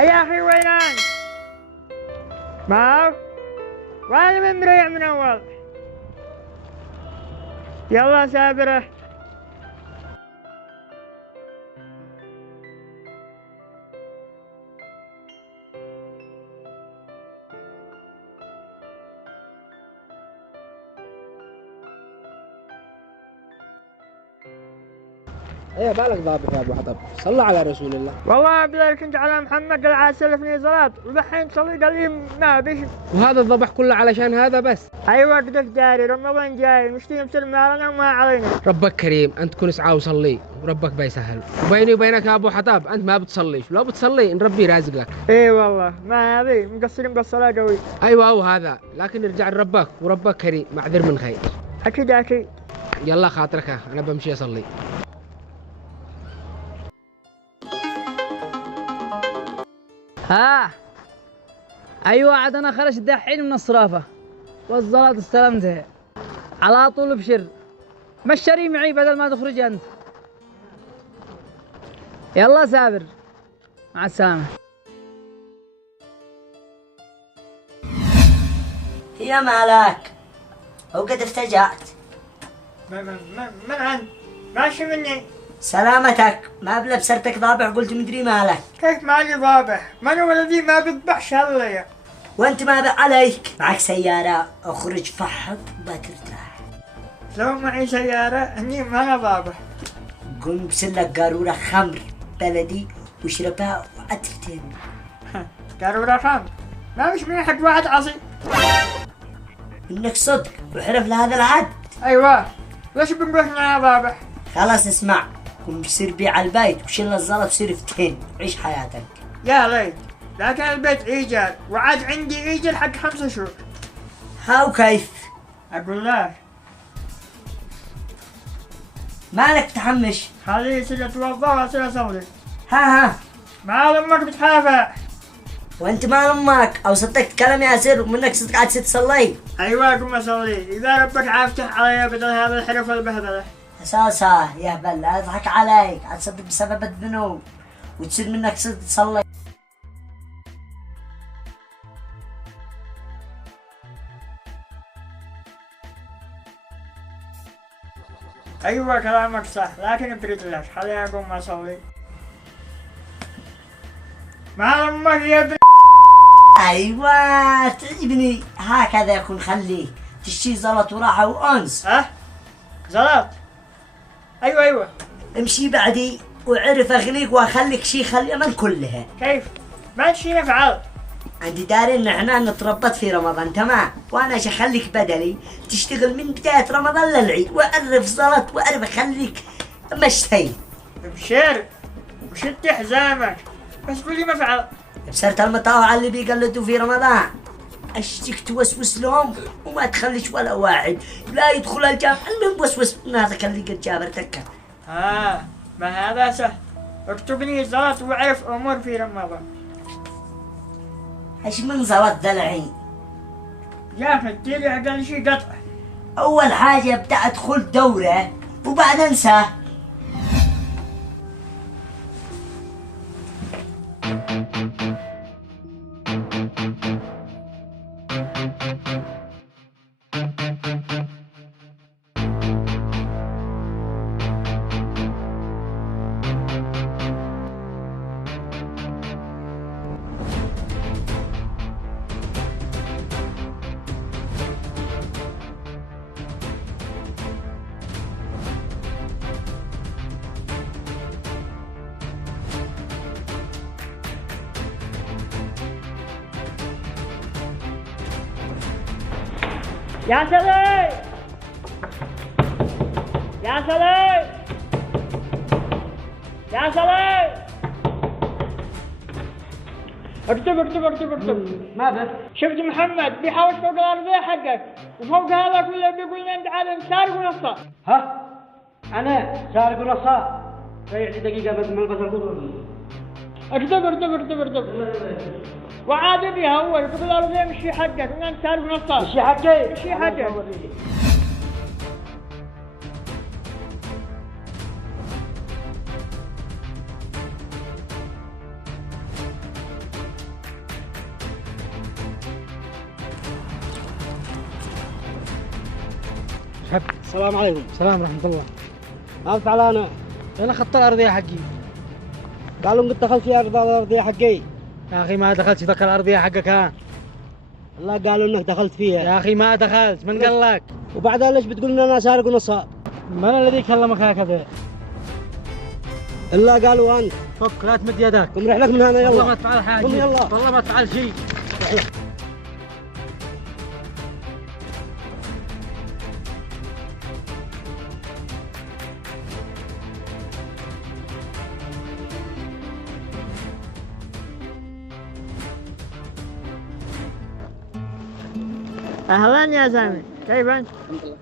يا أخي وين أنت؟ ما وأنا من مريع من أول. يلا سابرة. ايه بالك ضابط يا ابو حطب، صلى على رسول الله. والله بذلك كنت على محمد قال سلفني صلاة ودحين صلي قال لي ما بيش. وهذا الذبح كله علشان هذا بس؟ ايوه قدف جاري رمضان جاي نشتري مسلم مالنا وما علينا. ربك كريم، انت كن اسعى وصلي وربك بيسهل. وبيني وبينك يا ابو حطب انت ما بتصليش، لو بتصلي ان ربي رازق لك. اي والله ما هذه مقصرين بالصلاة قوي. ايوه هذا، لكن ارجع لربك وربك كريم معذر من خير. اكيد. يلا خاطرك انا بمشي اصلي. ها ايوه عاد انا خرجت دحين من الصرافه والصلاة استلمتها على طول. ابشر مشري معي بدل ما تخرج انت. يلا سابر مع السلامه. يا مالك وقد افتجعت. من أنت؟ ماشي مني. سلامتك، ما بلبسرتك ضابع قلت مدري مالك. كيف مالي ضابح؟ من ولدي ما بيذبحش هلا. وانت ما بقى عليك، معك سيارة اخرج فحط بترتاح. لو معي سيارة اني ما أنا ضابح. قم بسلك قارورة خمر بلدي واشربها وعتفتين. قارورة خمر ما مش من حق واحد عصي. انك صدق وحرف لهذا العد. ايوه ليش بنقول احنا ضابح؟ خلاص اسمع، قم بسير بي على البيت وشيل الزلط وسير فتين وعيش حياتك. يا ليت لكن البيت ايجار وعاد عندي ايجار حق 5 شهور. هاو كيف؟ اقول لك مالك تحمش؟ خليه يصير يتوضا ويصير يصلي. ها ما امك بتخافى. وانت مال امك او صدقت كلام ياسر ومنك صدق قاعد تصلي. ايوه قم اصلي اذا ربك عافتح علي بدل هذا الحرف والبهدله. اساسا يا هبل لا اضحك عليك، عاد تصدق بسبب الذنوب وتصير منك صدق تصلي. ايوه كلامك صح لكن بريد لك خليني اقوم اصلي. ما امك يا ابن. ايوه تعجبني هكذا يكون، خليك تشتي زلط وراحه وانس. ها زلط. ايوه امشي بعدي وعرف اغنيك واخليك شي خلي من كلها. كيف؟ ما شي نفعل. عندي داري ان احنا نتربط في رمضان تمام، وانا اخليك بدلي تشتغل من بداية رمضان للعيد واعرف زلط واعرف اخليك مشتي. ابشر وشد حزامك بس قولي مفعل. بسرت المطاوعة اللي بيقلدوا في رمضان اشتك توسوس لهم وما تخليش ولا واحد لا يدخل الجامع. المهم وسوس نازك اللي قد جابرتك. ما هذا سهل. اكتبني زلط واعرف امور في رمضان. ايش من زلط ذا العين؟ يا اخي اديلي اقل شي قطع. اول حاجة ابدأ ادخل دورة وبعد انسى. يا سلام يا سلام يا سلام. اكتب. ماذا؟ شفت محمد بيحوش فوق الارضيه حقك وفوق هذا كله بيقول لي انت عالم سارق ونصاب. ها؟ انا سارق ونصاب؟ ريح دقيقة بس ملبس القدر. اكتب. وعاد بيهول فوق الارضيه مشي حقك وانت سارق ونصاب. مشي حقي؟ مشي حقك. السلام عليكم. السلام ورحمة الله. ما فعل انا؟ أنا خط الأرضية حقي. قالوا قد دخلت في الارضيه حقي. يا أخي ما دخلت ذاك الأرضية حقك ها. الله قالوا انك دخلت فيها. يا أخي ما دخلت، من قال لك؟ وبعدها ليش بتقول ان انا سارق ونصاب؟ من الذي كلمك هكذا؟ الا قالوا انت. فك لا تمد يدك. قم رح لك من هنا يلا. والله ما تفعل حاجة. قم يلا. والله ما تفعل شيء. اهلا يا سامي، كيف انت؟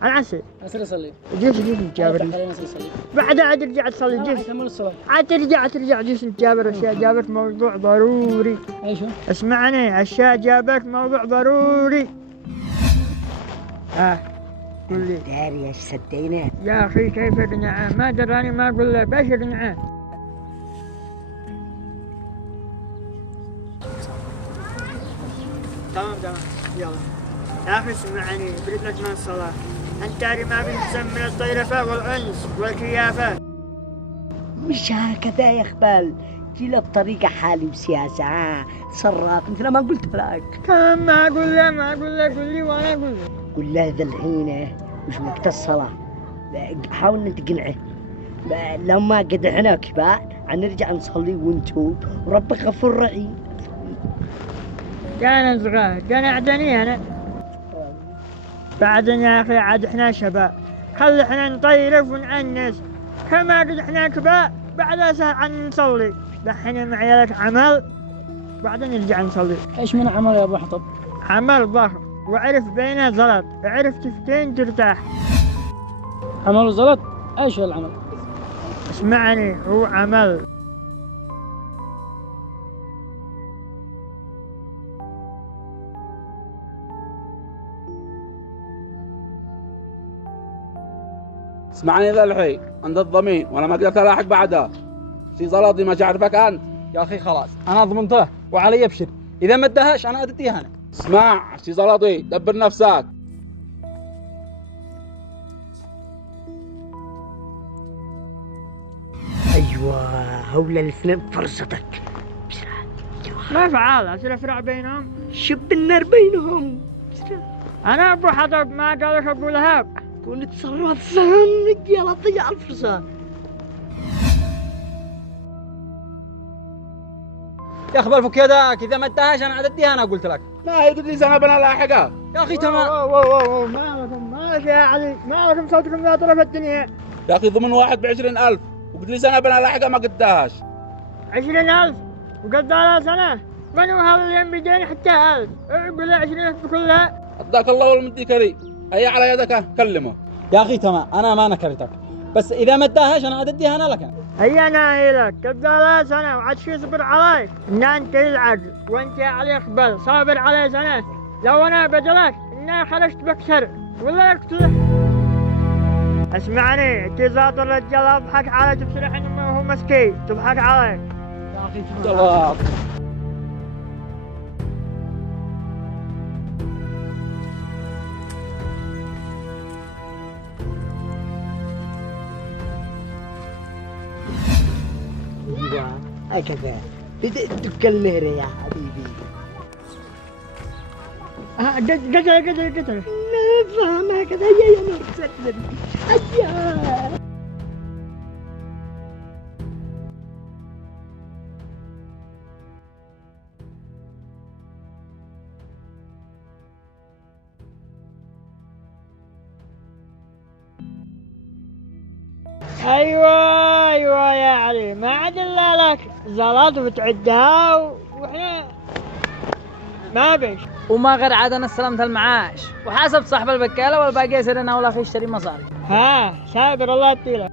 العسل. أصلي أصلي. جيس جابر. خلينا نصلي. بعد عاد رجع تصلي جيس. كمل الصلاة. عاد ترجع جيس جابر اشياء جابت موضوع ضروري. أيشو؟ اسمعني اشياء جابت موضوع ضروري. قل لي. داري ايش صدقينا؟ يا اخي كيف القناعة؟ ما دراني ما اقول له باش القناعة. تمام يلا. يا اخي اسمعني بريد لك من الصلاة. انت تاري ما بنتسم من الطيرفة والعنس والكيافة. مش هكذا يا اخبال، جي له بطريقة حالي وسياسة تصرف مثل ما قلت لك. كم ما اقول له قول لي وانا اقول له. قول له ذا الحين مش وقت الصلاة، حاول ان تقنعه. لما قدعناك بقى نرجع نصلي ونتوب وربك غفور رحيم. كان صغار كان اعدني انا. بعدين يا اخي عاد احنا شباب، خلي احنا نطيرف ونعنس. كما قد احنا كبار بعدها ساعة نصلي. دحين معي لك عمل بعدين نرجع نصلي. إيش من عمل يا أبو حطب؟ عمل ظهر وعرف بينه زلط، عرفت فتين ترتاح. عمل زلط؟ إيش هو العمل؟ اسمعني هو عمل اسمعني ذا الحين عند الضمين وانا ما قدرت الاحق بعدها. شي زلطي ما تعرفك انت. يا اخي خلاص انا ضمنته وعلي ابشر، اذا ما ادهاش انا اديها انا. اسمع شي زلطي دبر نفسك. ايوه هولا الاثنين فرصتك. بسرعة ما فعال اسرع بينهم. شب النار بينهم. بسرعة. انا ابو حطب ما قال لك اقولها. كون تصرف سهمك يلا ضيع الفرصة. يا اخبال فك يدك، اذا ما ادهاش انا اديها انا قلت لك. ما هي قلت لي سنه بنا لاحقها. يا اخي تمام. ما لك يا علي، ما لكم صوتكم يا طرف الدنيا. يا اخي ضمن واحد ب20,000 وقلت لي سنه بنا لاحقها ما قداهاش. 20,000 وقد على سنة. من هو هذا اللي بيديني حتى 1000؟ اقول 20,000 بكلها. اداك الله والمدي كريم. هيا على يدك كلمه. يا اخي تمام انا ما نكرتك، بس اذا ما ادهاش انا اديها انا لك. هيا نايلك قد على سنة وعاد شو يصبر عليك؟ ان انت العقل وانت يا علي اقبل صابر علي سنة. لو انا بدلك اني خرجت بكسر ولا اقتله. اسمعني تزاط الرجال اضحك على تبصر انه هو مسكين تضحك عليك. يا اخي تمام. ايوه هكذا بدك النهر يا حبيبي. قتل لا فاهم هكذا. هيا يا نور هيا. ايوه يا علي ما عاد الا لك زلط بتعدها واحنا ما بيش. وما غير عاد أنا استلمت المعاش وحاسب صاحب البكالة والباقي يصير أنا ولا أخي يشتري مصاري. ها سابر الله يطيلك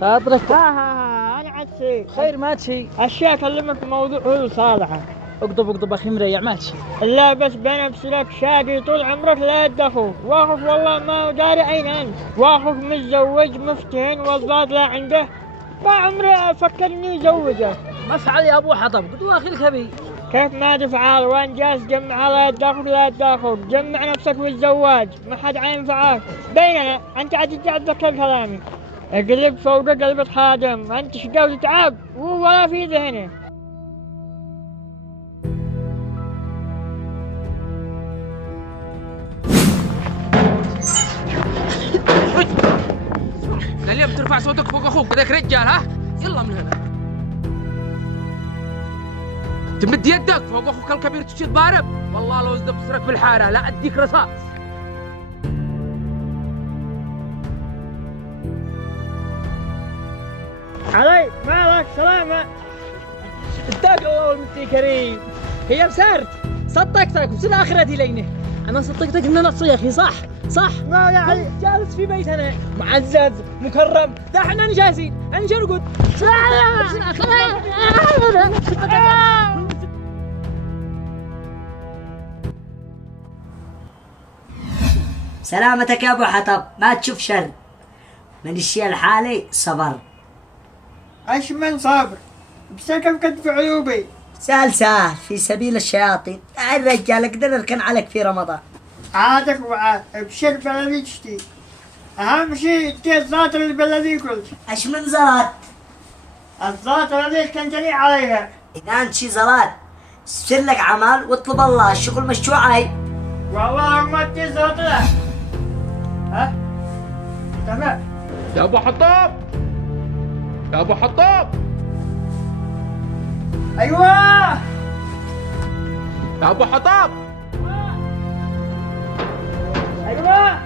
خاطرك. ها انا عسي خير ما تشي. اشياء اكلمك في موضوع هو صالحه. اقضب أخي مريع ما تشي. لا بس بنفس لك شادي طول عمرك لا يدخل واخوك والله ما داري اين انت. واخوك متزوج مفتين والضاد لا عنده. ما عمري فكرني يزوجه. ما فعل يا أبو حطب قد أخي الكبير. كيف ما تفعل وان جالس جمع لا تدخل لا تدخل، جمع نفسك بالزواج ما حد عينفعك. بيننا انت عاد تتذكر كلامي. اقلب فوق قلبة خادم، انت شقا وتتعب ولا في ذهنه. اليوم ترفع صوتك فوق اخوك بدك رجال ها؟ يلا من هنا. تمد يدك فوق اخوك الكبير تشي ضارب، والله لو ازدب بصرك في الحاره لا اديك رصاص. علي مالك سلامة. اتقى الله والمتي كريم. هي بسرت صدقتك وصل اخرتي لينه. انا صدقتك ان انا صيخي صح؟ ما يا علي جالس في بيتنا معزز مكرم، ذا احنا جالسين انجي نرقد. سلامتك يا ابو حطب، ما تشوف شر من الشيء الحالي. صبر. ايش من صابر؟ بسكب كتف عيوبي. سهل في سبيل الشياطين. الرجال اقدر اركن عليك في رمضان. عادك وعاد ابشر بلدي تشتي. اهم شيء تجي الزاطر اللي بلدي قلت. ايش من زلات؟ الزاطر اللي كنتني عليها. اذا انت شي زلات سر لك عمل واطلب الله، الشغل مشروعي. والله ما تجي زاطرة. ها؟ تمام. يا ابو حطاب، يا ابو حطاب، ايوه يا ابو حطاب. ايوه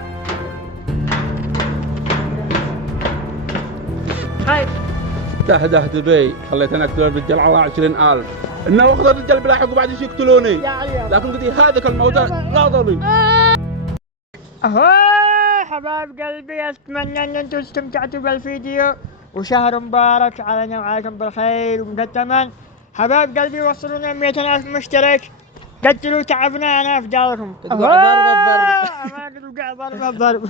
هاي ده دبي خليتني اقتل الرجال على 20,000. انه وقت الرجال بلاحقوا بعد يجي يقتلوني، يا علي. لكن قلت هذاك الموتى غاضبي. اهو حبايب قلبي، اتمنى ان انتم استمتعتوا بالفيديو، وشهر مبارك علينا وعليكم بالخير ومقدما. حبايب قلبي وصلونا 100,000 مشترك، قتلوا تعبنا انا في داركم. تقع ضرب الضرب. ما قد وقع ضرب الضرب.